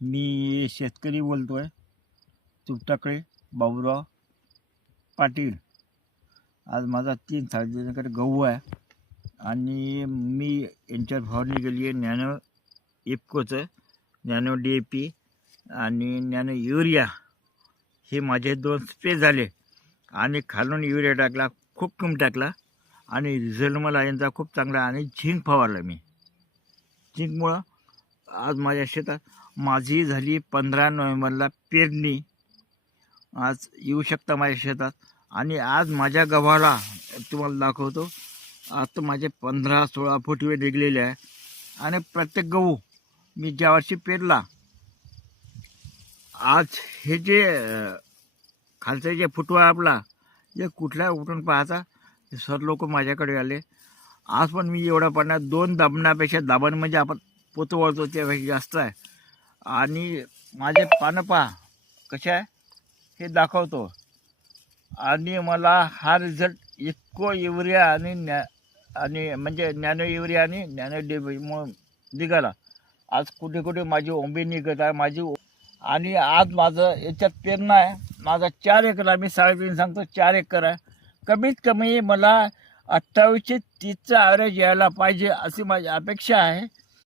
मी शेतकरी बोलतोय, तुपटाकळे बाबूराव पाटील. आज माझा 3 साडेतीनकडे गहू आहे आणि मी यांच्यावर फवारणी केली आहे नॅनो इफकोचं, नॅनो DAP आणि नॅनो युरिया. हे माझे 2 स्प्रे झाले आणि खालून युरिया टाकला, खूप कमी टाकला आणि रिझल्ट मला यांचा खूप चांगला. आणि झिंक फवारला मी. झिंकमुळं आज माझ्या शेतात माझी झाली 15 नोव्हेंबरला पेरणी. आज येऊ शकता माझ्या शेतात. आणि आज माझ्या गव्हाला तुम्हाला दाखवतो. आता माझे 15-16 फुटवे निघलेले आहे आणि प्रत्येक गहू मी ज्या वर्षी पेरला, आज हे जे खालचा जे फुटवा आपला, जे कुठल्या उठून पाहता सर लोक माझ्याकडे आले. आज पण मी एवढा पाण्यात 2 दाबण्यापेक्षा दाबण म्हणजे आपण पोतं वळतो त्यापेक्षा जास्त आहे. आणि माझे पानं पहा कसे आहे हे दाखवतो. आणि मला हा रिझल्ट इतको युरिया आणि म्हणजे नॅनो युरिया आणि नॅनो DAP म्हणून निघाला. आज कुठे कुठे माझी ओंबी निघत आहे आणि आज माझं याच्यात पेरणं आहे. माझा 4 एकर आहे. मी 3.5 सांगतो, 4 एकर आहे. कमीत कमी मला 28 ते 30चा ॲव्हरेज यायला पाहिजे अशी माझी अपेक्षा आहे.